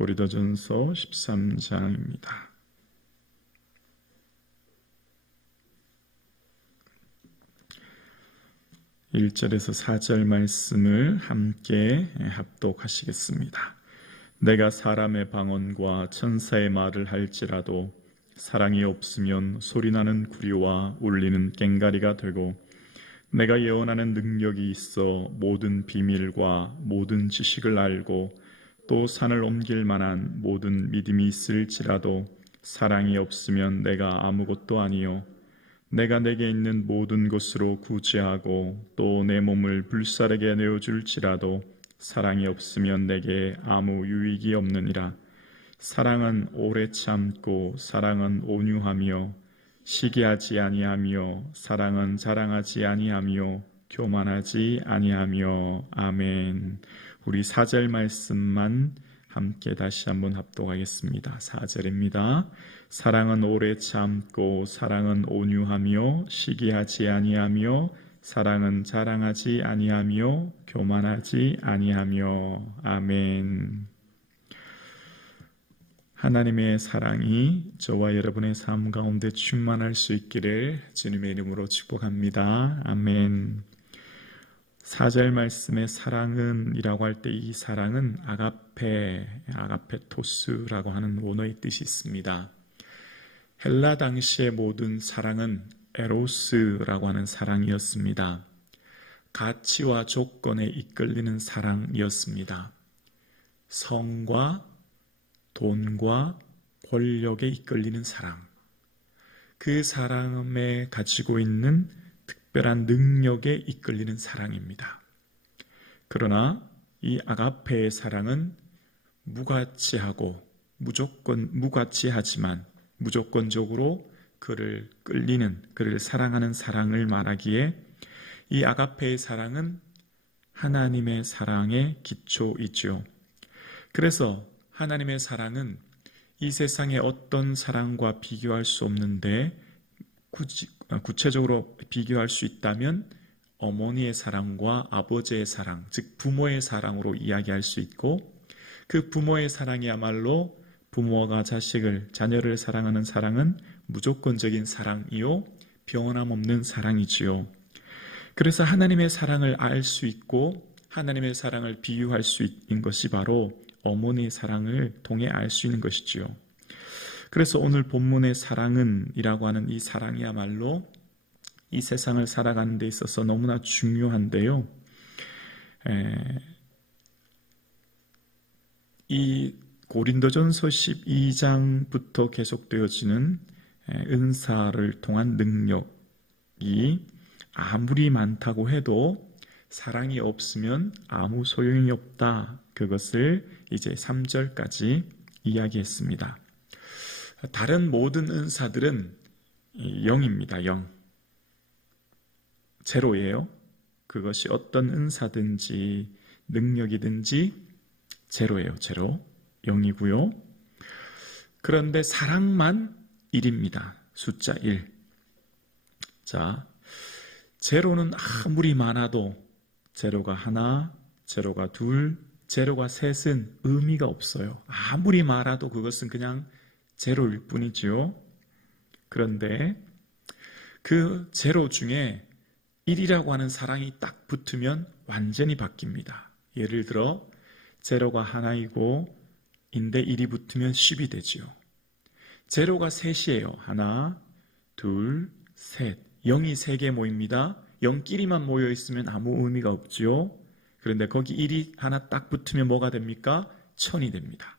고린도전서 13장입니다. 1절에서 4절 말씀을 함께 합독하시겠습니다. 내가 사람의 방언과 천사의 말을 할지라도 사랑이 없으면 소리나는 구리와 울리는 꽹가리가 되고, 내가 예언하는 능력이 있어 모든 비밀과 모든 지식을 알고 또 산을 옮길 만한 모든 믿음이 있을지라도 사랑이 없으면 내가 아무것도 아니요, 내가 내게 있는 모든 것으로 구제하고 또 내 몸을 불사르게 내어줄지라도 사랑이 없으면 내게 아무 유익이 없느니라. 사랑은 오래 참고 사랑은 온유하며 시기하지 아니하며 사랑은 자랑하지 아니하며 교만하지 아니하며. 아멘. 우리 4절 말씀만 함께 다시 한번 합독하겠습니다. 4절입니다. 사랑은 오래 참고 사랑은 온유하며 시기하지 아니하며 사랑은 자랑하지 아니하며 교만하지 아니하며. 아멘. 하나님의 사랑이 저와 여러분의 삶 가운데 충만할 수 있기를 주님의 이름으로 축복합니다. 아멘. 4절 말씀의 사랑은 이라고 할 때 이 사랑은 아가페토스라고 하는 원어의 뜻이 있습니다. 헬라 당시의 모든 사랑은 에로스라고 하는 사랑이었습니다. 가치와 조건에 이끌리는 사랑이었습니다. 성과 돈과 권력에 이끌리는 사랑, 그 사람에 가지고 있는 특별한 능력에 이끌리는 사랑입니다. 그러나 이 아가페의 사랑은 무가치하고 무가치하지만 무조건적으로 그를 끌리는, 그를 사랑하는 사랑을 말하기에 이 아가페의 사랑은 하나님의 사랑의 기초이죠. 그래서 하나님의 사랑은 이 세상의 어떤 사랑과 비교할 수 없는데, 구체적으로 비교할 수 있다면 어머니의 사랑과 아버지의 사랑, 즉 부모의 사랑으로 이야기할 수 있고, 그 부모의 사랑이야말로 부모가 자녀를 사랑하는 사랑은 무조건적인 사랑이요 변함없는 사랑이지요. 그래서 하나님의 사랑을 알 수 있고 하나님의 사랑을 비유할 수 있는 것이 바로 어머니의 사랑을 통해 알 수 있는 것이지요. 그래서 오늘 본문의 사랑은 이라고 하는 이 사랑이야말로 이 세상을 살아가는 데 있어서 너무나 중요한데요. 이 고린도전서 12장부터 계속되어지는 은사를 통한 능력이 아무리 많다고 해도 사랑이 없으면 아무 소용이 없다. 그것을 이제 3절까지 이야기했습니다. 다른 모든 은사들은 0입니다. 0. 제로예요. 그것이 어떤 은사든지 능력이든지 제로예요. 제로. 0이고요. 그런데 사랑만 1입니다. 숫자 1. 자, 제로는 아무리 많아도 제로가 하나, 제로가 둘, 제로가 셋은 의미가 없어요. 아무리 많아도 그것은 그냥 제로일 뿐이죠. 그런데 그 제로 중에 1이라고 하는 사랑이 딱 붙으면 완전히 바뀝니다. 예를 들어 제로가 하나이고 인데 1이 붙으면 10이 되지요. 제로가 셋이에요. 하나, 둘, 셋. 0이 3개 모입니다. 0끼리만 모여있으면 아무 의미가 없지요. 그런데 거기 1이 하나 딱 붙으면 뭐가 됩니까? 1000이 됩니다.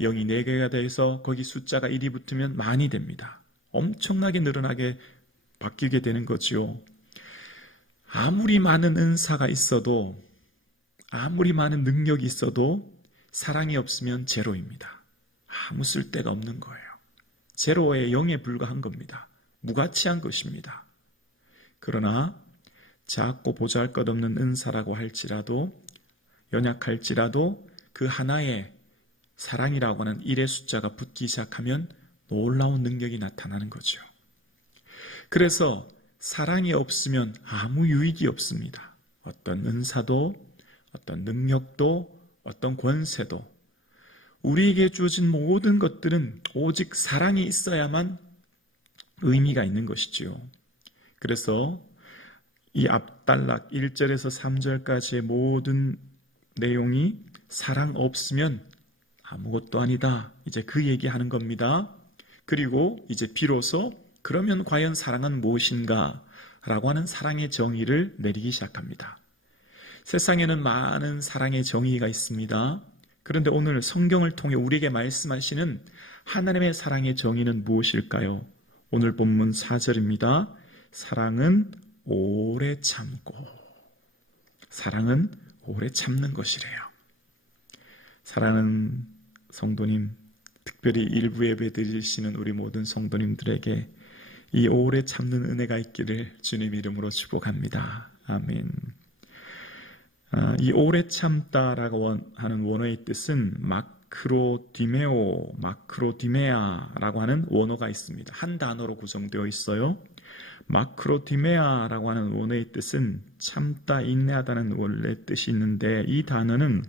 0이 4개가 돼서 거기 숫자가 1이 붙으면 만이 됩니다. 엄청나게 늘어나게 바뀌게 되는 거지요. 아무리 많은 은사가 있어도, 아무리 많은 능력이 있어도 사랑이 없으면 제로입니다. 아무 쓸데가 없는 거예요. 제로에 0에 불과한 겁니다. 무가치한 것입니다. 그러나 작고 보잘것없는 은사라고 할지라도, 연약할지라도 그 하나에 사랑이라고 하는 1의 숫자가 붙기 시작하면 놀라운 능력이 나타나는 거죠. 그래서 사랑이 없으면 아무 유익이 없습니다. 어떤 은사도, 어떤 능력도, 어떤 권세도, 우리에게 주어진 모든 것들은 오직 사랑이 있어야만 의미가 있는 것이지요. 그래서 이 앞단락 1절에서 3절까지의 모든 내용이 사랑 없으면 아무것도 아니다. 이제 그 얘기하는 겁니다. 그리고 이제 비로소 그러면 과연 사랑은 무엇인가? 라고 하는 사랑의 정의를 내리기 시작합니다. 세상에는 많은 사랑의 정의가 있습니다. 그런데 오늘 성경을 통해 우리에게 말씀하시는 하나님의 사랑의 정의는 무엇일까요? 오늘 본문 4절입니다. 사랑은 오래 참고, 사랑은 오래 참는 것이래요. 사랑하는 성도님, 특별히 일부 예배 드리시는 우리 모든 성도님들에게 이 오래 참는 은혜가 있기를 주님 이름으로 축복합니다. 아멘. 이 오래 참다라고 하는 원어의 뜻은 마크로디메오, 마크로디메아라고 하는 원어가 있습니다. 한 단어로 구성되어 있어요. 마크로디메아라고 하는 원어의 뜻은 참다, 인내하다는 원래 뜻이 있는데 이 단어는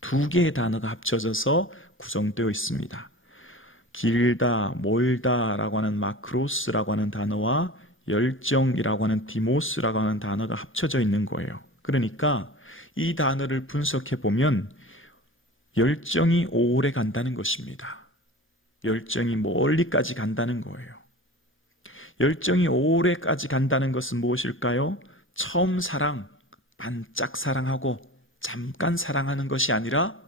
두 개의 단어가 합쳐져서 구성되어 있습니다. 길다, 몰다라고 하는 마크로스라고 하는 단어와 열정이라고 하는 디모스라고 하는 단어가 합쳐져 있는 거예요. 그러니까 이 단어를 분석해 보면 열정이 오래 간다는 것입니다. 열정이 멀리까지 간다는 거예요. 열정이 오래까지 간다는 것은 무엇일까요? 처음 사랑, 반짝 사랑하고 잠깐 사랑하는 것이 아니라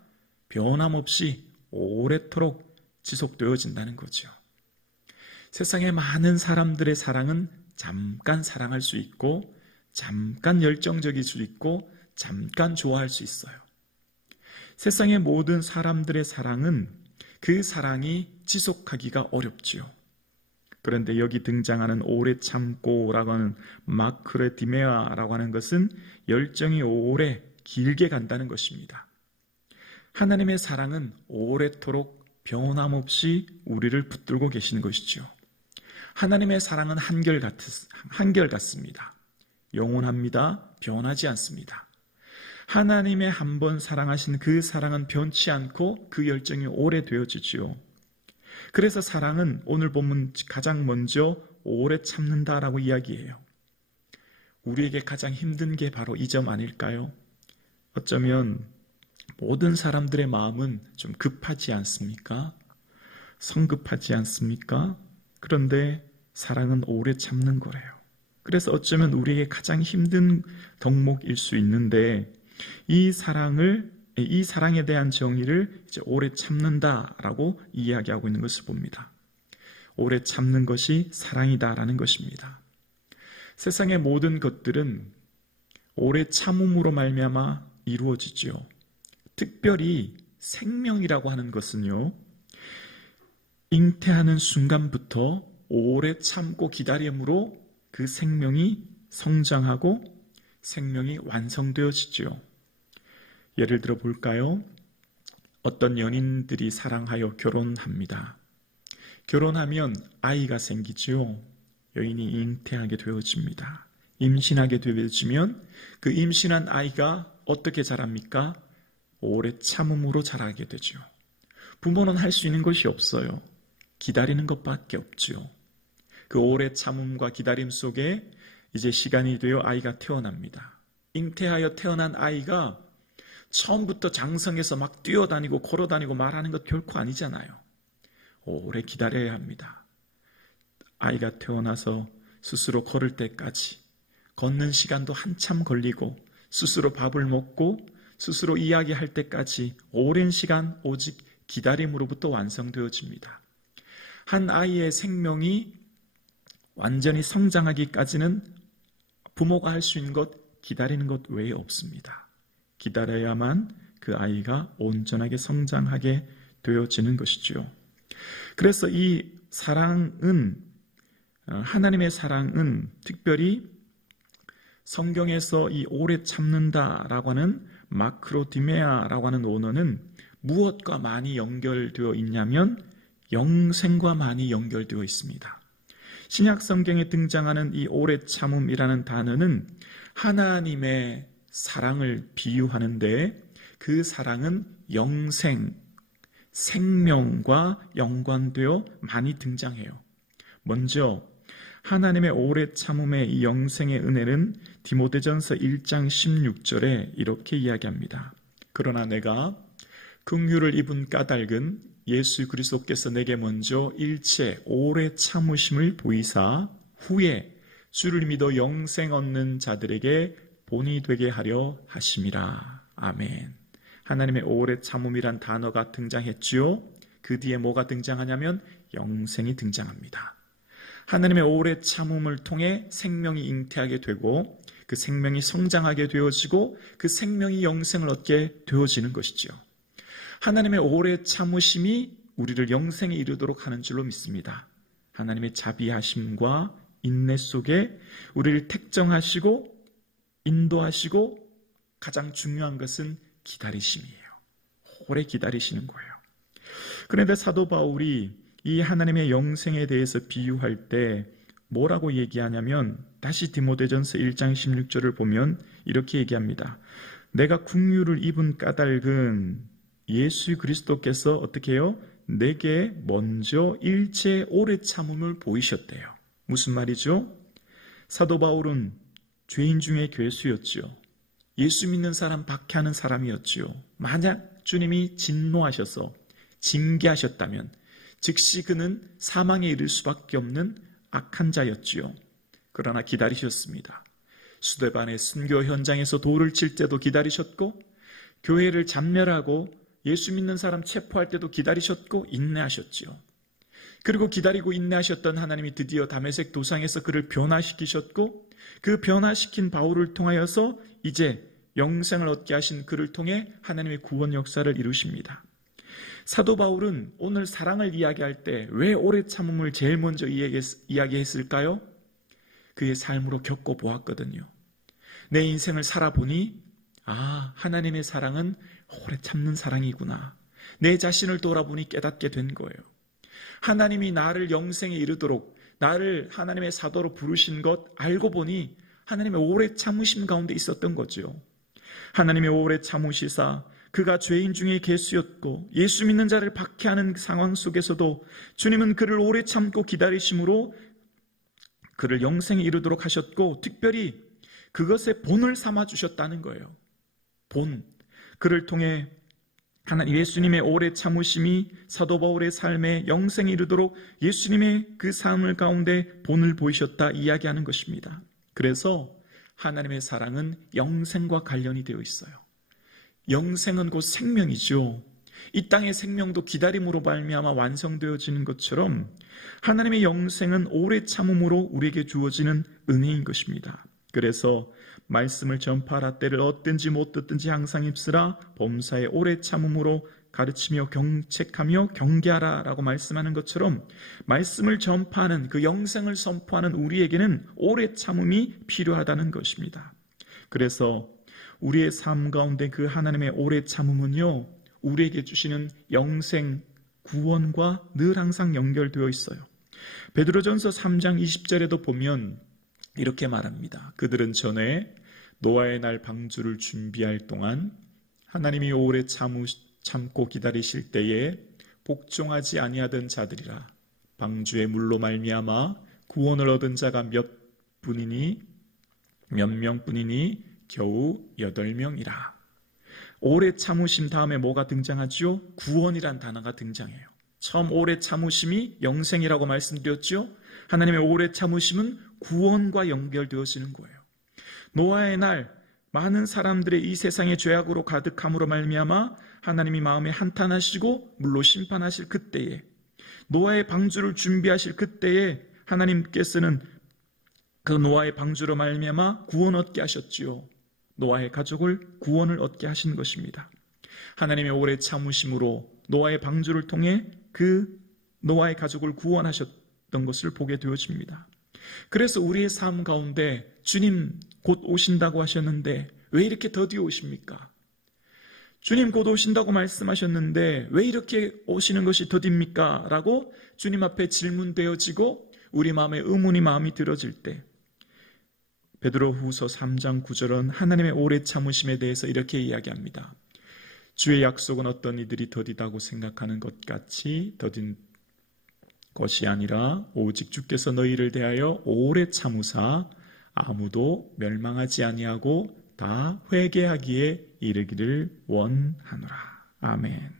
변함없이 오래도록 지속되어진다는 거죠. 세상의 많은 사람들의 사랑은 잠깐 사랑할 수 있고 잠깐 열정적일 수 있고 잠깐 좋아할 수 있어요. 세상의 모든 사람들의 사랑은 그 사랑이 지속하기가 어렵지요. 그런데 여기 등장하는 오래 참고라고 하는 마크레디메아라고 하는 것은 열정이 오래 길게 간다는 것입니다. 하나님의 사랑은 오래도록 변함없이 우리를 붙들고 계시는 것이죠. 하나님의 사랑은 한결같습니다. 영원합니다. 변하지 않습니다. 하나님의 한 번 사랑하신 그 사랑은 변치 않고 그 열정이 오래되어지지요. 그래서 사랑은 오늘 본문 가장 먼저 오래 참는다라고 이야기해요. 우리에게 가장 힘든 게 바로 이 점 아닐까요? 어쩌면 모든 사람들의 마음은 좀 급하지 않습니까? 성급하지 않습니까? 그런데 사랑은 오래 참는 거래요. 그래서 어쩌면 우리에게 가장 힘든 덕목일 수 있는데 이 사랑에 대한 정의를 이제 오래 참는다라고 이야기하고 있는 것을 봅니다. 오래 참는 것이 사랑이다라는 것입니다. 세상의 모든 것들은 오래 참음으로 말미암아 이루어지지요. 특별히 생명이라고 하는 것은요, 잉태하는 순간부터 오래 참고 기다림으로 그 생명이 성장하고 생명이 완성되어지죠. 예를 들어 볼까요? 어떤 연인들이 사랑하여 결혼합니다. 결혼하면 아이가 생기지요. 여인이 잉태하게 되어집니다. 임신하게 되어지면 그 임신한 아이가 어떻게 자랍니까? 오래 참음으로 자라게 되죠. 부모는 할 수 있는 것이 없어요. 기다리는 것밖에 없죠. 그 오래 참음과 기다림 속에 이제 시간이 되어 아이가 태어납니다. 잉태하여 태어난 아이가 처음부터 장성해서 막 뛰어다니고 걸어다니고 말하는 것 결코 아니잖아요. 오래 기다려야 합니다. 아이가 태어나서 스스로 걸을 때까지 걷는 시간도 한참 걸리고 스스로 밥을 먹고 스스로 이야기할 때까지 오랜 시간 오직 기다림으로부터 완성되어집니다. 한 아이의 생명이 완전히 성장하기까지는 부모가 할 수 있는 것, 기다리는 것 외에 없습니다. 기다려야만 그 아이가 온전하게 성장하게 되어지는 것이죠. 그래서 이 사랑은, 하나님의 사랑은 특별히 성경에서 이 오래 참는다라고 하는 마크로디메아라고 하는 원어는 무엇과 많이 연결되어 있냐면 영생과 많이 연결되어 있습니다. 신약 성경에 등장하는 이 오래 참음이라는 단어는 하나님의 사랑을 비유하는데 그 사랑은 영생, 생명과 연관되어 많이 등장해요. 먼저 하나님의 오래 참음의 이 영생의 은혜는 디모데전서 1장 16절에 이렇게 이야기합니다. 그러나 내가 긍휼을 입은 까닭은 예수 그리스도께서 내게 먼저 일체 오래 참으심을 보이사 후에 주를 믿어 영생 얻는 자들에게 본이 되게 하려 하심이라. 아멘. 하나님의 오래 참음이란 단어가 등장했지요. 그 뒤에 뭐가 등장하냐면 영생이 등장합니다. 하나님의 오래 참음을 통해 생명이 잉태하게 되고 그 생명이 성장하게 되어지고 그 생명이 영생을 얻게 되어지는 것이죠. 하나님의 오래 참으심이 우리를 영생에 이르도록 하는 줄로 믿습니다. 하나님의 자비하심과 인내 속에 우리를 택정하시고 인도하시고 가장 중요한 것은 기다리심이에요. 오래 기다리시는 거예요. 그런데 사도 바울이 이 하나님의 영생에 대해서 비유할 때 뭐라고 얘기하냐면 다시 디모데전서 1장 16절을 보면 이렇게 얘기합니다. 내가 긍휼을 입은 까닭은 예수 그리스도께서 어떻게 해요? 내게 먼저 일체 오래 참음을 보이셨대요. 무슨 말이죠? 사도 바울은 죄인 중에 괴수였죠. 예수 믿는 사람 박해하는 사람이었지요. 만약 주님이 진노하셔서 징계하셨다면 즉시 그는 사망에 이를 수밖에 없는 악한 자였지요. 그러나 기다리셨습니다. 수데반의 순교 현장에서 돌을 칠 때도 기다리셨고 교회를 잔멸하고 예수 믿는 사람 체포할 때도 기다리셨고 인내하셨지요. 그리고 기다리고 인내하셨던 하나님이 드디어 다메섹 도상에서 그를 변화시키셨고 그 변화시킨 바울을 통하여서 이제 영생을 얻게 하신 그를 통해 하나님의 구원 역사를 이루십니다. 사도 바울은 오늘 사랑을 이야기할 때 왜 오래 참음을 제일 먼저 이야기했을까요? 그의 삶으로 겪어보았거든요. 내 인생을 살아보니 하나님의 사랑은 오래 참는 사랑이구나. 내 자신을 돌아보니 깨닫게 된 거예요. 하나님이 나를 영생에 이르도록 나를 하나님의 사도로 부르신 것 알고 보니 하나님의 오래 참으심 가운데 있었던 거죠. 하나님의 오래 참으시사 그가 죄인 중에 괴수였고 예수 믿는 자를 박해하는 상황 속에서도 주님은 그를 오래 참고 기다리심으로 그를 영생에 이르도록 하셨고 특별히 그것에 본을 삼아 주셨다는 거예요. 본. 그를 통해 하나님 예수님의 오래 참으심이 사도 바울의 삶에 영생에 이르도록 예수님의 그 삶을 가운데 본을 보이셨다 이야기하는 것입니다. 그래서 하나님의 사랑은 영생과 관련이 되어 있어요. 영생은 곧 생명이죠. 이 땅의 생명도 기다림으로 말미암아 완성되어지는 것처럼 하나님의 영생은 오래 참음으로 우리에게 주어지는 은혜인 것입니다. 그래서 말씀을 전파하라 때를 얻든지 못 듣든지 항상 입쓰라 범사에 오래 참음으로 가르치며 경책하며 경계하라 라고 말씀하는 것처럼 말씀을 전파하는 그 영생을 선포하는 우리에게는 오래 참음이 필요하다는 것입니다. 그래서 우리의 삶 가운데 그 하나님의 오래 참음은요 우리에게 주시는 영생 구원과 늘 항상 연결되어 있어요. 베드로전서 3장 20절에도 보면 이렇게 말합니다. 그들은 전에 노아의 날 방주를 준비할 동안 하나님이 오래 참고 기다리실 때에 복종하지 아니하던 자들이라. 방주의 물로 말미암아 구원을 얻은 자가 몇 명뿐이니 겨우 8명이라. 오래 참으심 다음에 뭐가 등장하죠? 구원이란 단어가 등장해요. 처음 오래 참으심이 영생이라고 말씀드렸죠? 하나님의 오래 참으심은 구원과 연결되어지는 거예요. 노아의 날 많은 사람들의 이 세상의 죄악으로 가득함으로 말미암아 하나님이 마음에 한탄하시고 물로 심판하실 그때에 노아의 방주를 준비하실 그때에 하나님께서는 그 노아의 방주로 말미암아 구원 얻게 하셨지요. 노아의 가족을 구원을 얻게 하신 것입니다. 하나님의 오래 참으심으로 노아의 방주를 통해 그 노아의 가족을 구원하셨던 것을 보게 되어집니다. 그래서 우리의 삶 가운데 주님 곧 오신다고 하셨는데 왜 이렇게 더디 오십니까? 주님 곧 오신다고 말씀하셨는데 왜 이렇게 오시는 것이 더딥니까? 라고 주님 앞에 질문되어지고 우리 마음에 의문이 마음이 들어질 때 베드로후서 3장 9절은 하나님의 오래 참으심에 대해서 이렇게 이야기합니다. 주의 약속은 어떤 이들이 더디다고 생각하는 것 같이 더딘 것이 아니라 오직 주께서 너희를 대하여 오래 참으사 아무도 멸망하지 아니하고 다 회개하기에 이르기를 원하노라. 아멘.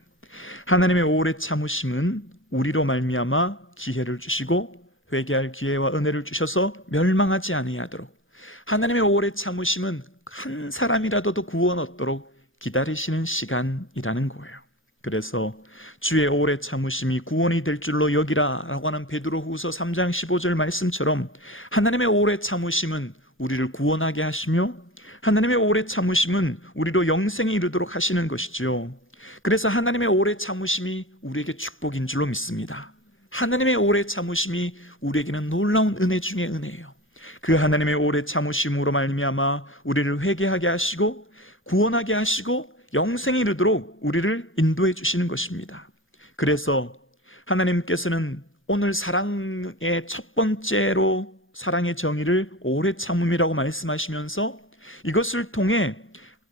하나님의 오래 참으심은 우리로 말미암아 기회를 주시고 회개할 기회와 은혜를 주셔서 멸망하지 아니하도록, 하나님의 오래 참으심은 한 사람이라도 더 구원 얻도록 기다리시는 시간이라는 거예요. 그래서 주의 오래 참으심이 구원이 될 줄로 여기라 라고 하는 베드로후서 3장 15절 말씀처럼 하나님의 오래 참으심은 우리를 구원하게 하시며 하나님의 오래 참으심은 우리로 영생에 이르도록 하시는 것이죠. 그래서 하나님의 오래 참으심이 우리에게 축복인 줄로 믿습니다. 하나님의 오래 참으심이 우리에게는 놀라운 은혜 중의 은혜예요. 그 하나님의 오래 참으심으로 말미암아 우리를 회개하게 하시고 구원하게 하시고 영생에 이르도록 우리를 인도해 주시는 것입니다. 그래서 하나님께서는 오늘 사랑의 첫 번째로 사랑의 정의를 오래 참음이라고 말씀하시면서 이것을 통해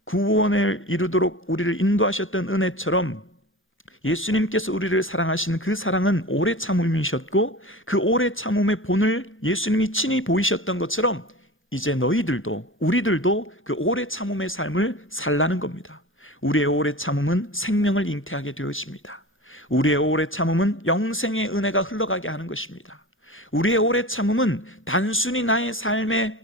구원을 이루도록 우리를 인도하셨던 은혜처럼 예수님께서 우리를 사랑하시는 그 사랑은 오래 참음이셨고 그 오래 참음의 본을 예수님이 친히 보이셨던 것처럼 이제 너희들도 우리들도 그 오래 참음의 삶을 살라는 겁니다. 우리의 오래 참음은 생명을 잉태하게 되어집니다. 우리의 오래 참음은 영생의 은혜가 흘러가게 하는 것입니다. 우리의 오래 참음은 단순히 나의 삶에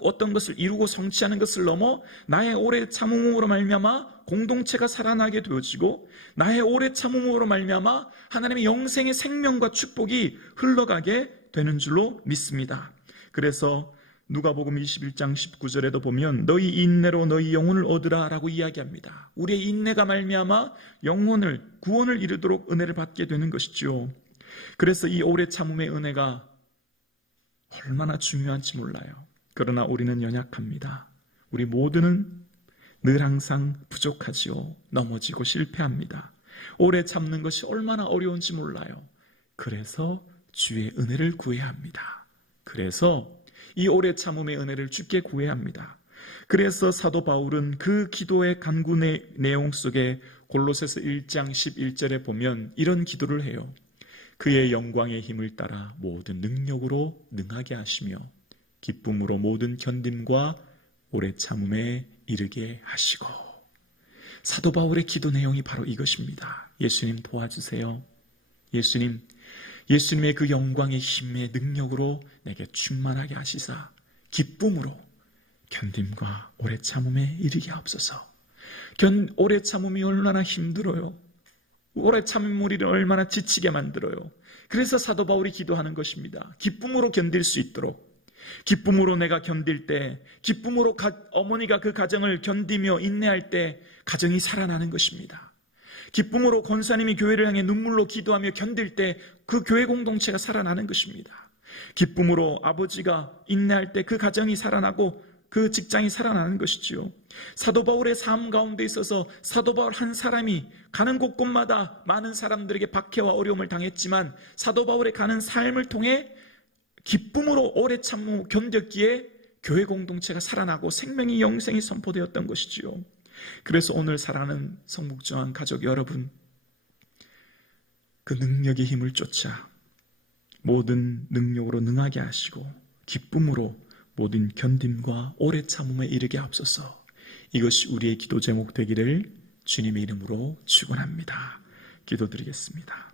어떤 것을 이루고 성취하는 것을 넘어 나의 오래 참음으로 말미암아 공동체가 살아나게 되어지고 나의 오래 참음으로 말미암아 하나님의 영생의 생명과 축복이 흘러가게 되는 줄로 믿습니다. 그래서 누가복음 21장 19절에도 보면 너희 인내로 너희 영혼을 얻으라 라고 이야기합니다. 우리의 인내가 말미암아 영혼을 구원을 이루도록 은혜를 받게 되는 것이죠. 그래서 이 오래 참음의 은혜가 얼마나 중요한지 몰라요. 그러나 우리는 연약합니다. 우리 모두는 늘 항상 부족하지요. 넘어지고 실패합니다. 오래 참는 것이 얼마나 어려운지 몰라요. 그래서 주의 은혜를 구해야 합니다. 그래서 이 오래 참음의 은혜를 주께 구해야 합니다. 그래서 사도 바울은 그 기도의 간구의 내용 속에 골로새서 1장 11절에 보면 이런 기도를 해요. 그의 영광의 힘을 따라 모든 능력으로 능하게 하시며 기쁨으로 모든 견딤과 오래 참음에 이르게 하시고. 사도 바울의 기도 내용이 바로 이것입니다. 예수님 도와주세요. 예수님의 그 영광의 힘의 능력으로 내게 충만하게 하시사 기쁨으로 견딤과 오래 참음에 이르게 하옵소서. 오래 참음이 얼마나 힘들어요. 오래 참음 우리를 얼마나 지치게 만들어요. 그래서 사도 바울이 기도하는 것입니다. 기쁨으로 견딜 수 있도록, 기쁨으로 내가 견딜 때, 기쁨으로 어머니가 그 가정을 견디며 인내할 때 가정이 살아나는 것입니다. 기쁨으로 권사님이 교회를 향해 눈물로 기도하며 견딜 때 그 교회 공동체가 살아나는 것입니다. 기쁨으로 아버지가 인내할 때 그 가정이 살아나고 그 직장이 살아나는 것이지요. 사도 바울의 삶 가운데 있어서 사도 바울 한 사람이 가는 곳곳마다 많은 사람들에게 박해와 어려움을 당했지만 사도 바울의 가는 삶을 통해 기쁨으로 오래 참고 견뎠기에 교회 공동체가 살아나고 생명이 영생이 선포되었던 것이지요. 그래서 오늘 사랑하는 성북중앙 가족 여러분, 그 능력의 힘을 쫓아 모든 능력으로 능하게 하시고 기쁨으로 모든 견딤과 오래 참음에 이르게 하옵소서. 이것이 우리의 기도 제목 되기를 주님의 이름으로 축원합니다. 기도드리겠습니다.